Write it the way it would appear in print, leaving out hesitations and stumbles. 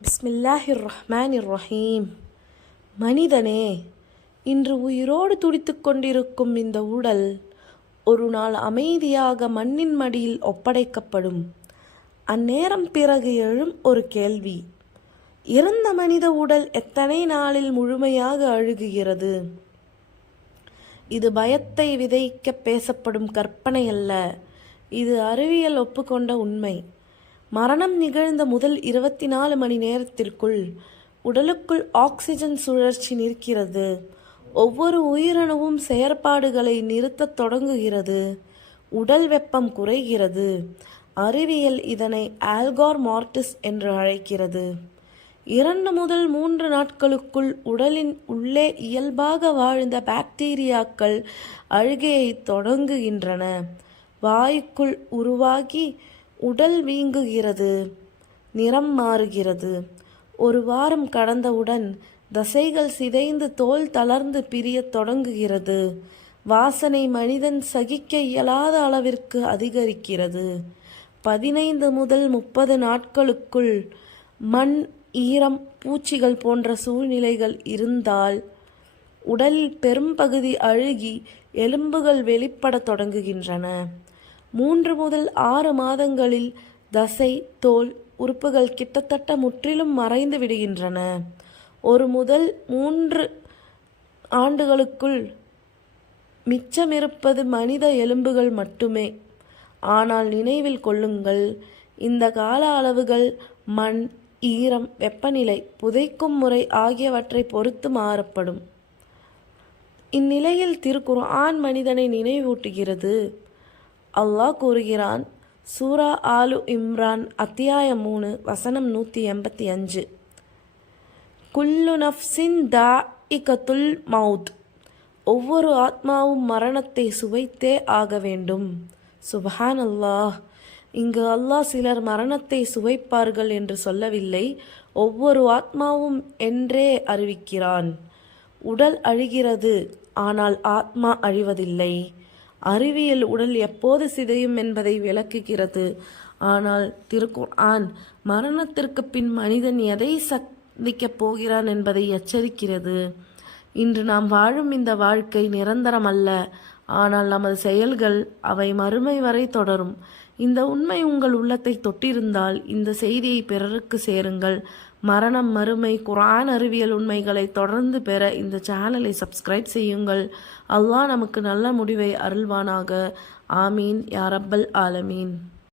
பிஸ்மில்லாஹிர் ரஹ்மானிர் ரஹீம். மனிதனே, இன்று உயிரோடு துடித்து கொண்டிருக்கும் இந்த உடல் ஒரு நாள் அமைதியாக மண்ணின் மடியில் ஒப்படைக்கப்படும். அந்நேரம் பிறகு எழும் ஒரு கேள்வி: இறந்த மனித உடல் எத்தனை நாளில் முழுமையாக அழுகுகிறது? இது பயத்தை விதைக்க பேசப்படும் கற்பனை அல்ல, இது அறிவியல் ஒப்புக்கொண்ட உண்மை. மரணம் நிகழ்ந்த முதல் 24 மணி நேரத்திற்குள் உடலுக்குள் ஆக்சிஜன் சுழற்சி நிற்கிறது. ஒவ்வொரு உயிரணுவும் செயற்பாடுகளை நிறுத்தத் தொடங்குகிறது. உடல் வெப்பம் குறைகிறது. அறிவியல் இதனை ஆல்கார் மார்டிஸ் என்று அழைக்கிறது. 2 முதல் 3 நாட்களுக்குள் உடலின் உள்ளே இயல்பாக வாழ்ந்த பாக்டீரியாக்கள் அழுகையை தொடங்குகின்றன. வாயுக்குள் உருவாகி உடல் வீங்குகிறது, நிறம் மாறுகிறது. 1 வாரம் கடந்தவுடன் தசைகள் சிதைந்து தோல் தளர்ந்து பிரியத் தொடங்குகிறது. வாசனை மனிதன் சகிக்க இயலாத அளவிற்கு அதிகரிக்கிறது. 15 முதல் 30 நாட்களுக்குள் மண், ஈரம், பூச்சிகள் போன்ற சூழ்நிலைகள் இருந்தால் உடலில் பெரும்பகுதி அழுகி எலும்புகள் வெளிப்படத் தொடங்குகின்றன. 3 முதல் 6 மாதங்களில் தசை, தோல் உறுப்புகள் கிட்டத்தட்ட முற்றிலும் மறைந்து விடுகின்றன. 1 முதல் 3 ஆண்டுகளுக்குள் மிச்சமிருப்பது மனித எலும்புகள் மட்டுமே. ஆனால் நினைவில் கொள்ளுங்கள், இந்த கால அளவுகள் மண், ஈரம், வெப்பநிலை, புதைக்கும் முறை ஆகியவற்றை பொறுத்து மாறுபடும். இந்நிலையில் திருக்குர்ஆன் மனிதனை நினைவூட்டுகிறது. அல்லாஹ் கூறுகிறான், சூரா ஆலு இம்ரான் அத்தியாயம் 3 வசனம் 185: குல்லு நஃப்ஸின் தாஇகத்துல் மவுத், ஒவ்வொரு ஆத்மாவும் மரணத்தை சுவைத்தே ஆக வேண்டும். சுப்ஹான் அல்லாஹ். இங்கு அல்லாஹ் சிலர் மரணத்தை சுவைப்பார்கள் என்று சொல்லவில்லை, ஒவ்வொரு ஆத்மாவும் என்றே அறிவிக்கிறான். உடல் அழிகிறது, ஆனால் ஆத்மா அழிவதில்லை. அறிவியல் உடல் எப்போது சிதையும் என்பதை விளக்குகிறது. ஆனால் திருக்குர்ஆன் மரணத்திற்கு பின் மனிதன் எதை சந்திக்கப் போகிறான் என்பதை எச்சரிக்கிறது. இன்று நாம் வாழும் இந்த வாழ்க்கை நிரந்தரமல்ல, ஆனால் நமது செயல்கள் அவை மறுமை வரை தொடரும். இந்த உண்மை உங்கள் உள்ளத்தை தொட்டிருந்தால் இந்த செய்தியை பிறருக்கு சேருங்கள். மரணம், மறுமை, குர்ஆன் அறிவியல் உண்மைகளை தொடர்ந்து பெற இந்த சேனலை சப்ஸ்கிரைப் செய்யுங்கள். அல்லாஹ் நமக்கு நல்ல முடிவை அருள்வானாக. ஆமீன் யா ரப்பல் ஆலமீன்.